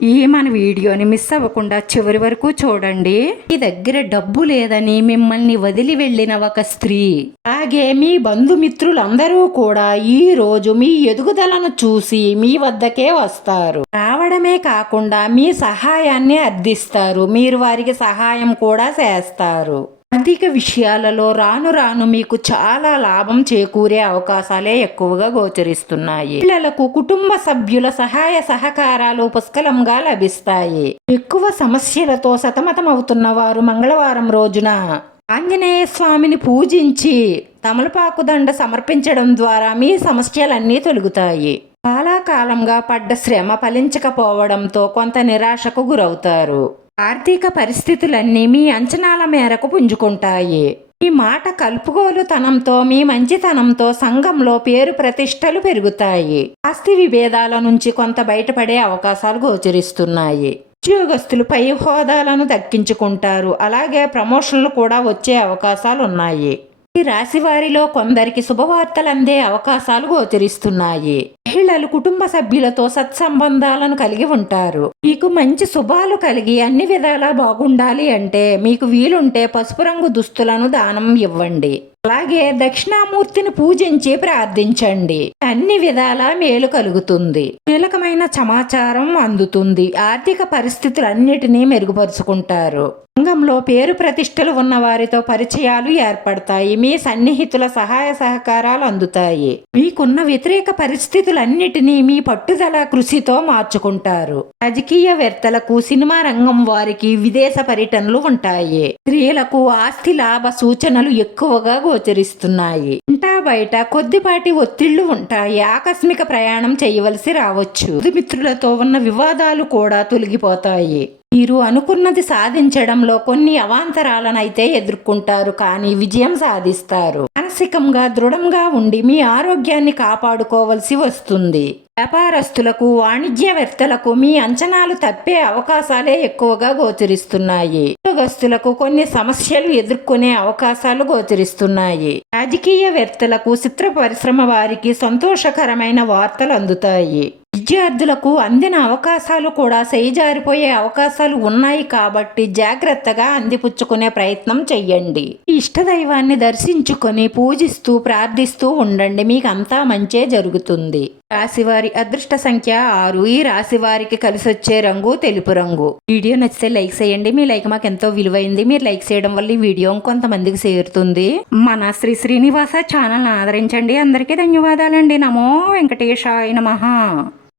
ఈ మన వీడియోని మిస్ అవ్వకుండా చివరి వరకు చూడండి. మీ దగ్గర డబ్బు లేదని మిమ్మల్ని వదిలి వెళ్ళిన ఒక స్త్రీ అలాగే మీ బంధుమిత్రులందరూ కూడా ఈ రోజు మీ ఎదుగుదలను చూసి మీ వద్దకే వస్తారు. రావడమే కాకుండా మీ సహాయాన్ని అర్థిస్తారు. మీరు వారికి సహాయం కూడా చేస్తారు. ఆర్థిక విషయాలలో రాను రాను మీకు చాలా లాభం చేకూరే అవకాశాలే ఎక్కువగా గోచరిస్తున్నాయి. పిల్లలకు కుటుంబ సభ్యుల సహాయ సహకారాలు పుష్కలంగా లభిస్తాయి. ఎక్కువ సమస్యలతో సతమతమవుతున్న వారు మంగళవారం రోజున ఆంజనేయ స్వామిని పూజించి తమలపాకు దండ సమర్పించడం ద్వారా మీ సమస్యలన్నీ తొలుగుతాయి. చాలా కాలంగా పడ్డ శ్రమ ఫలించకపోవడంతో కొంత నిరాశకు గురవుతారు. ఆర్థిక పరిస్థితులన్నీ మీ అంచనాల మేరకు పుంజుకుంటాయి. మీ మాట కలుపుగోలుతనంతో మీ మంచితనంతో సంఘంలో పేరు ప్రతిష్టలు పెరుగుతాయి. ఆస్తి విభేదాల నుంచి కొంత బయటపడే అవకాశాలు గోచరిస్తున్నాయి. ఉద్యోగస్తులు పై హోదాలను దక్కించుకుంటారు. అలాగే ప్రమోషన్లు కూడా వచ్చే అవకాశాలు ఉన్నాయి ఈ రాశి వారిలో కొందరికి శుభవార్తలు అందే అవకాశాలు గోచరిస్తున్నాయి. మహిళలు కుటుంబ సభ్యులతో సత్సంబంధాలను కలిగి ఉంటారు. మీకు మంచి శుభాలు కలిగి అన్ని విధాలా బాగుండాలి అంటే మీకు వీలుంటే పసుపు రంగు దుస్తులను దానం ఇవ్వండి. అలాగే దక్షిణామూర్తిని పూజించి ప్రార్థించండి. అన్ని విధాలా మేలు కలుగుతుంది. కీలకమైన సమాచారం అందుతుంది. ఆర్థిక పరిస్థితులన్నిటినీ మెరుగుపరుచుకుంటారు. సంఘంలో పేరు ప్రతిష్టలు ఉన్న వారితో పరిచయాలు ఏర్పడతాయి. మీ సన్నిహితుల సహాయ సహకారాలు అందుతాయి. మీకున్న వ్యతిరేక పరిస్థితులన్నిటినీ మీ పట్టుదల కృషితో మార్చుకుంటారు. రాజకీయవేత్తలకు సినిమా రంగం వారికి విదేశ పర్యటనలు ఉంటాయి. స్త్రీలకు ఆస్తి లాభ సూచనలు ఎక్కువగా గోచరిస్తున్నాయి. ఇంటా బయట కొద్దిపాటి ఒత్తిళ్ళు ఉంటాయి. ఆకస్మిక ప్రయాణం చేయవలసి రావచ్చు. మిత్రులతో ఉన్న వివాదాలు కూడా తొలగిపోతాయి. మీరు అనుకున్నది సాధించడంలో కొన్ని అవాంతరాలను అయితే ఎదుర్కొంటారు కానీ విజయం సాధిస్తారు. మానసికంగా దృఢంగా ఉండి మీ ఆరోగ్యాన్ని కాపాడుకోవలసి వస్తుంది. వ్యాపారస్తులకు వాణిజ్యవేత్తలకు మీ అంచనాలు తప్పే అవకాశాలే ఎక్కువగా గోచరిస్తున్నాయి. ఉద్యోగస్తులకు కొన్ని సమస్యలు ఎదుర్కొనే అవకాశాలు గోచరిస్తున్నాయి. రాజకీయవేత్తలకు చిత్ర పరిశ్రమ వారికి సంతోషకరమైన వార్తలు అందుతాయి. విద్యార్థులకు అందిన అవకాశాలు కూడా చేయిజారిపోయే అవకాశాలు ఉన్నాయి కాబట్టి జాగ్రత్తగా అందిపుచ్చుకునే ప్రయత్నం చెయ్యండి. ఇష్టదైవాన్ని దర్శించుకొని పూజిస్తూ ప్రార్థిస్తూ ఉండండి. మీకు అంతా మంచే జరుగుతుంది. రాశివారి అదృష్ట సంఖ్య ఆరు. ఈ రాశి వారికి కలిసి వచ్చే రంగు తెలుపు రంగు. వీడియో నచ్చితే లైక్ చేయండి. మీ లైక్ మాకు ఎంతో విలువైంది. మీరు లైక్ చేయడం వల్ల ఈ వీడియో కొంతమందికి చేరుతుంది. మన శ్రీ శ్రీనివాస ఛానల్ ఆదరించండి. అందరికీ ధన్యవాదాలండి. నమో వెంకటేశాయ నమ.